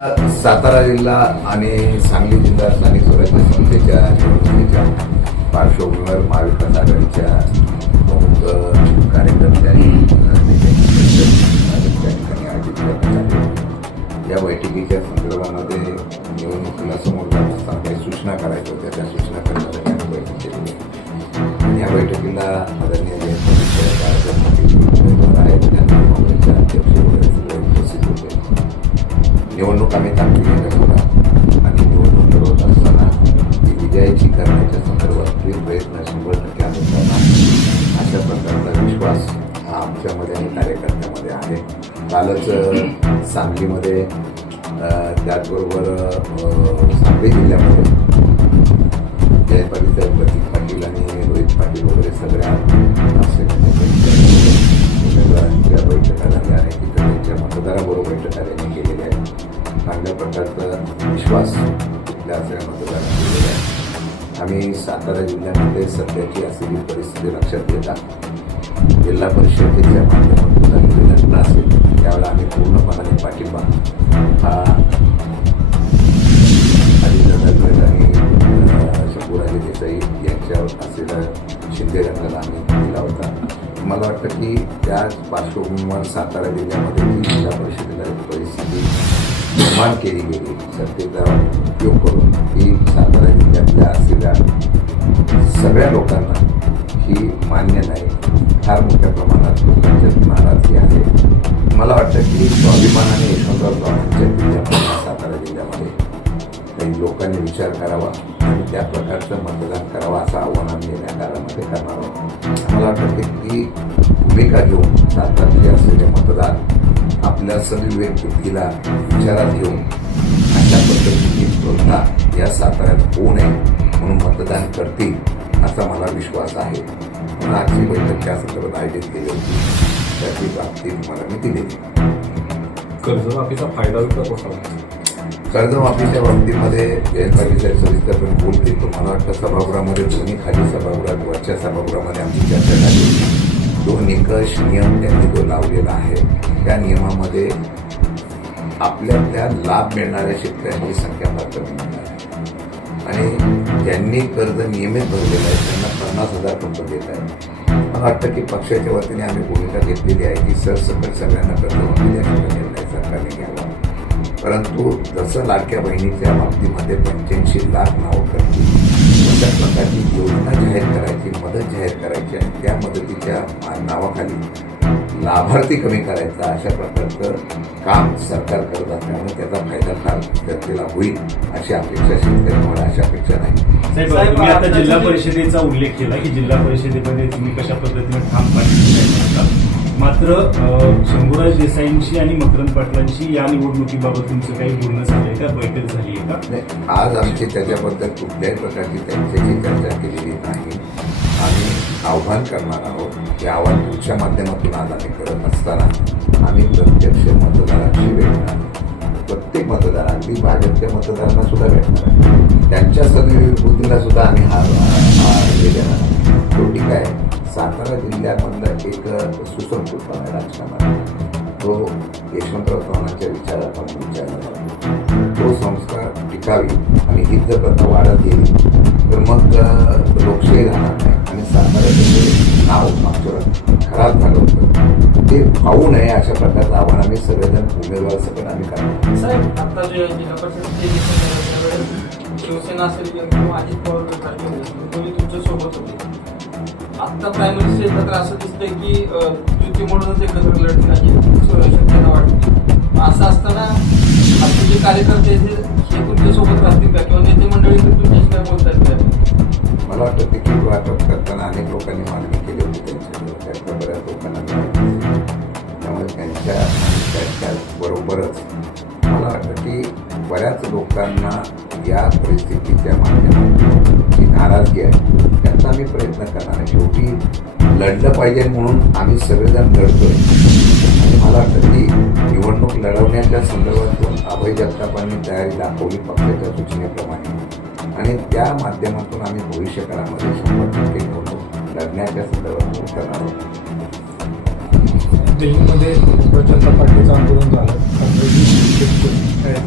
सातारा जिल्हा आणि सांगली जिल्हा स्थानिक स्वराज्य संस्थेच्या निवडणुकीच्या पार्श्वभूमीवर महाविकास आघाडीच्या प्रमुख कार्यकर्त्यांनी त्या ठिकाणी आयोजित करण्यात आले। या बैठकीच्या संदर्भामध्ये निवडणुकीला समोर जात असताना काही सूचना करायच्या होत्या, त्या सूचना करण्यासाठी बैठक केली। या बैठकीला आदरणीय उमेदवार आहेत, त्यांना काँग्रेसचे अध्यक्ष वगैरे उपस्थित होते। निवडणूक आम्ही चांगली करणार आणि निवडणूक लढवत असताना ती विजयाची करण्याच्या संदर्भातील प्रयत्न 100% आम्ही करणार, अशा प्रकारचा विश्वास हा आमच्यामध्ये आणि कार्यकर्त्यामध्ये आहे। कालच सांगलीमध्ये त्याचबरोबर सांगली जिल्ह्यामध्ये जय प्रतीक पाटील आणि रोहित पाटील वगैरे सगळ्या उमेदवारांच्या बैठका झाल्या आहेत, तिथं त्यांच्या मतदाराबरोबर बैठका त्यांनी केलेल्या आहेत। चांगल्या प्रकारचा विश्वास तिथल्या असलेल्या मतदारांना दिलेला आहे। आम्ही सातारा जिल्ह्यामध्ये सध्याची असलेली परिस्थिती लक्षात घेता जिल्हा परिषदेच्या माध्यमातून झालेली घटना असेल त्यावेळेला आम्ही पूर्णपणाने पाठिंबा हा अजित आणि शंभूराजे देसाई यांच्यावर असलेला शिंदे गटाला आम्ही दिला होता। मला वाटतं की त्याच पार्श्वभूमीवर सातारा जिल्ह्यामध्ये जी जिल्हा परिषदेला परिस्थिती निर्माण केली गेली, सत्तेचा उपयोग करून ही सातारा जिल्ह्यातल्या असलेल्या सगळ्या लोकांना ही मान्य नाही। फार मोठ्या प्रमाणात लोकांच्यात नाराजगी आहे। मला वाटतं की स्वाभिमानाने यशवंतराव चव्हाणांच्या जिल्ह्यामध्ये सातारा जिल्ह्यामध्ये काही लोकांनी विचार करावा आणि त्या प्रकारचं मतदान करावं असं आव्हान आम्ही येत्या काळामध्ये करणार आहोत। मला वाटतं की ती भूमिका घेऊन सातारचे असलेले मतदार आपल्या सविवेक बुद्धीला विचारात घेऊन अशा पद्धतीची स्पर्धा या साताऱ्यात होऊ नये म्हणून मतदान करतील असा मला विश्वास आहे। म्हणून आजची बैठक त्या संदर्भात आयोजित केली होती, त्याची प्राप्ती तुम्हाला मी दिलेली। कर्जमाफीचा फायदा होता। कर्जमाफीच्या बाबतीमध्ये जयंत सविस्तरपणे बोलतील। मला वाटतं सभागृहामध्ये दोन्ही खाली सभागृहात वरच्या सभागृहामध्ये आमची चर्चा झाली। जो निकष नियम त्यांनी जो लावलेला आहे त्या नियमामध्ये आपल्यातल्या लाभ मिळणाऱ्या शेतकऱ्यांची संख्या फार कमी आहे आणि ज्यांनी कर्ज नियमित भरलेलं आहे त्यांना 50,000 रुपये देत आहे। मला वाटतं की पक्षाच्या वतीने आम्ही भूमिका घेतलेली आहे की सरसकट सगळ्यांना कर्जमाफी देण्याचा निर्णय सरकारने घ्यावा, परंतु जसं लाडक्या बहिणीच्या बाबतीमध्ये 85 लाख नावं करतील तशा प्रकारची योजना जाहीर करायची, मदत जाहीर करायची आणि त्या मदतीच्या नावाखाली लाभार्थी कमी करायचा, अशा प्रकारचं काम सरकार करत असल्यामुळे त्याचा फायदा फार जनतेला होईल अशी अपेक्षा शेतकऱ्यांना, अशा अपेक्षा नाही। साहेब, तुम्ही आता जिल्हा परिषदेचा उल्लेख केला की जिल्हा परिषदेमध्ये तुम्ही कशा पद्धतीने ठाम पाणी, मात्र शंभूराज देसाईंची आणि मकरंद पाटलांची या निवडणुकीबाबत तुमचं काही बोलणं झालंय का, बैठक झाली आहे का? आज आमची त्याच्याबद्दल कुठल्याही प्रकारची त्यांच्याशी चर्चा केलेली नाही। आम्ही आव्हान करणार आहोत, हे आव्हान तुमच्या माध्यमातून आज आम्ही करत असताना आम्ही प्रत्यक्ष मतदारांशी भेटणार, प्रत्येक मतदार अगदी भाजपच्या मतदारांना सुद्धा भेटणार आहे, त्यांच्या सदबुद्धीला सुद्धा आम्ही हा देणार। शेवटी काय, सातारा जिल्ह्यामधला एक सुसंस्कृतपणा आहे राजकारणात, तो यशवंतराव चव्हाणांच्या विचारात विचारला तो संस्कार टिकावी आणि हीच जर प्रथा वाढत गेली तर मग लोकशाही राहणार नाही आणि साताऱ्याचं नाव मागच्या खराब झालं होतं ते पाहू नये अशा प्रकारचं आव्हान आम्ही सगळेजण उमेदवार सकट आम्ही करणार। साहेब, आता जे जिल्हा परिषद शिवसेना असेल किंवा अजित पवार दोन्ही तुमच्या सोबत होते, आता प्रायमरी स्टेजला तर असं दिसतंय की युती म्हणूनच एकत्र लढतील अशी शक्यता वाटते। असं असताना आपले जे कार्यकर्ते हे तुमच्या सोबत राहतील का किंवा नेते मंडळी तुमच्याशी काय बोलतात का? मला वाटतं तिकीट वाटप करताना अनेक लोकांनी मागणी केली होती त्याच्या बऱ्याच लोकांना, त्यामुळे त्यांच्या बरोबरच मला वाटतं की बऱ्याच लोकांना या परिस्थितीच्या माध्यमातून जी नाराजगी आहे त्याचा आम्ही प्रयत्न करणार आहे। शेवटी लढलं पाहिजे म्हणून आम्ही सगळेजण लढतोय आणि मला वाटतं की निवडणूक लढवण्याच्या संदर्भातून अभय जगतापांनी तयारी दाखवली पक्षाच्या सूचनेप्रमाणे आणि त्या माध्यमातून आम्ही भविष्यकाळामध्ये 100% निवडणूक लढण्याच्या संदर्भात करणार आहोत। दिल्लीमध्ये कोकराझ जनता पार्टीचं आंदोलन झालं.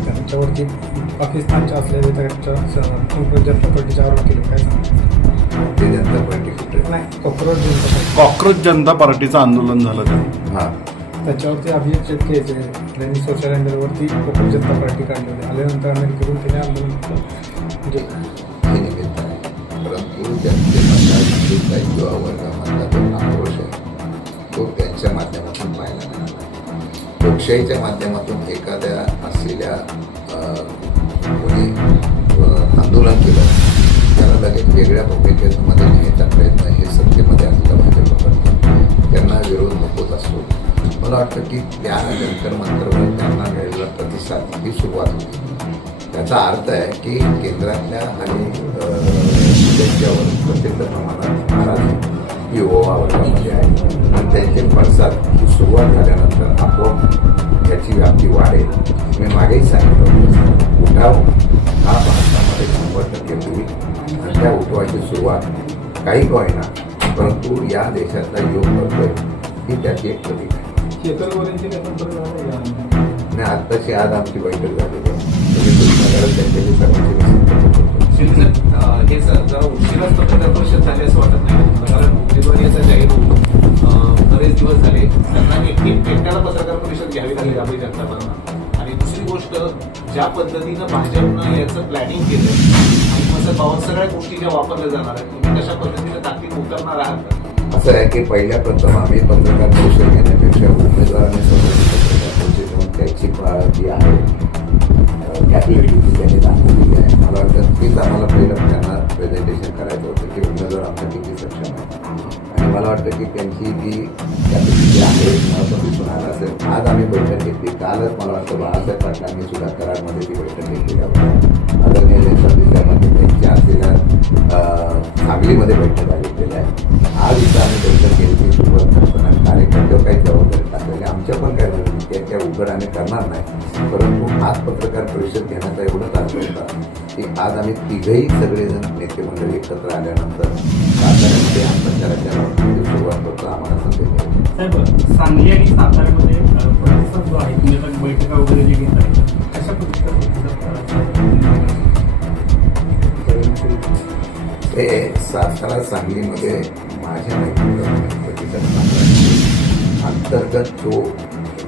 त्यांच्यावरती पाकिस्तानच्या असलेल्या त्यांच्या कोकराझ जनता पार्टीचे आरोप केले. काय सांगतात? ते जनता पार्टी कुठे नाही, कोकराझ जनता पार्टी कॉक्रोच जनता पार्टीचं आंदोलन झालं ते. हां त्याच्यावरती अभिजित शेटके जे त्यांनी सोशल मीडियावरती कोकराझ जनता पार्टी काढली होती. आल्यानंतर अमेरिकेतून त्याने आंदोलन केलं. हे निमित्त आहे. परंतु जनतेमधला जो वर्गामधला जो आक्रोश आहे तो त्यांच्या माध्यमातून पाहायला मिळाला. लोकशाहीच्या माध्यमातून एखाद्या असलेल्या कोणी आंदोलन केलं त्याला लगेच वेगळ्या भूमिकेमध्ये न्यायचा प्रयत्न हे सत्तेमध्ये असलं भाजप करतात. त्यांना विरोध नकोच असतो. मला वाटतं की त्या जंतर मंतरवर त्यांना मिळालेला प्रतिसाद ही सुरुवात होती. त्याचा अर्थ आहे की केंद्रातल्या आणि त्यांच्यावर प्रचंड प्रमाणात नाराजी युवा वर्गामध्ये आहे आणि त्यांचे पडसाद ही सुरुवात झाल्यानंतर आपोआप याची व्याप्ती वाढेल. मी मागेही सांगितलं होतं उठाव हा भारतामध्ये 100% होईल आणि त्या उठवाची सुरुवात काही का होईना परंतु या देशातला योग करतोय ही त्याची एक प्रतीक आहे. आणि आत्ताची आज आमची बैठक झालेली आहे. तुम्ही कृष्णाकडे त्यांच्याशी सर्वांची हे जरा उशिराच पत्रकार परिषद झाली असं वाटत नाही, कारण उमेदवारीचा जाहीर होऊन बरेच दिवस झाले. त्यांना एकट्याला पत्रकार परिषद घ्यावी लागली आपली जनता दलांना. आणि दुसरी गोष्ट, ज्या पद्धतीनं भाजपनं याचं प्लॅनिंग केलं आणि मग पावर सगळ्या गोष्टी ज्या वापरल्या जाणार आहेत, तुम्ही कशा पद्धतीनं ताकीद उतरणार आहात का? असं आहे की पहिल्या प्रथम आम्ही पत्रकार परिषद घेण्यापेक्षा उमेदवारांनी स्वतःची पत्रकार परिषद घेऊन त्याची जी आहे कॅपॅबिलिटी त्यांनी दाखवलेली आहे. मला वाटतं तीच आम्हाला पहिलं त्यांना प्रेझेंटेशन करायचं होतं की उमेदवार आमचा किती सक्षम आहे आणि मला वाटतं की त्यांची जी कॅपॅसिटी आहे मला तो दिसून आला असेल. आज आम्ही बैठक घेतली. कालच मला वाटतं बाळासाहेब पाटलांनी सुद्धा कराडमध्ये ती बैठक घेतली होती. आदरणीय देशपांडे त्यांच्या असलेल्या सांगलीमध्ये बैठक घेतलेल्या आहे. आज इथं आम्ही बैठक घेतली सुरुवात करताना कार्यकर्त्यावर काही जबाबदारी टाकलेली आमच्या पण काय त्या उघड आम्ही करणार नाही. परंतु आज पत्रकार परिषद घेण्याचा एवढंच अर्थ होता की आज आम्ही तिघही सगळेजण नेते मंडळी एकत्र आल्यानंतर साताऱ्यामध्ये या प्रचाराच्या बाबतीत सुरुवात करतो आम्हाला संदेश द्यायचा. साहेब, सांगली आणि साताऱ्यामध्ये प्रतिसाद जो आहे तुम्ही आता बैठका वगैरे जे घेत आहे कशा हे सातारा सांगलीमध्ये माझ्या माहितीप्रमाणे प्रतिसाद अंतर्गत जो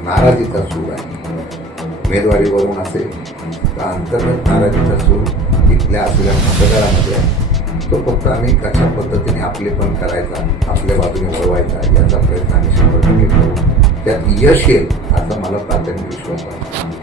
नाराजीचा सूर आहे उमेदवारीवरून असेल तर अंतर्गत नाराजीचा सूर इथल्या असलेल्या मतदारामध्ये आहे. तो फक्त आम्ही कशा पद्धतीने आपले पण करायचा आपल्या बाजूने वळवायचा याचा प्रयत्न आम्ही 100% करू. त्यात यश येईल असा मला प्राथमिक विश्वास आहे.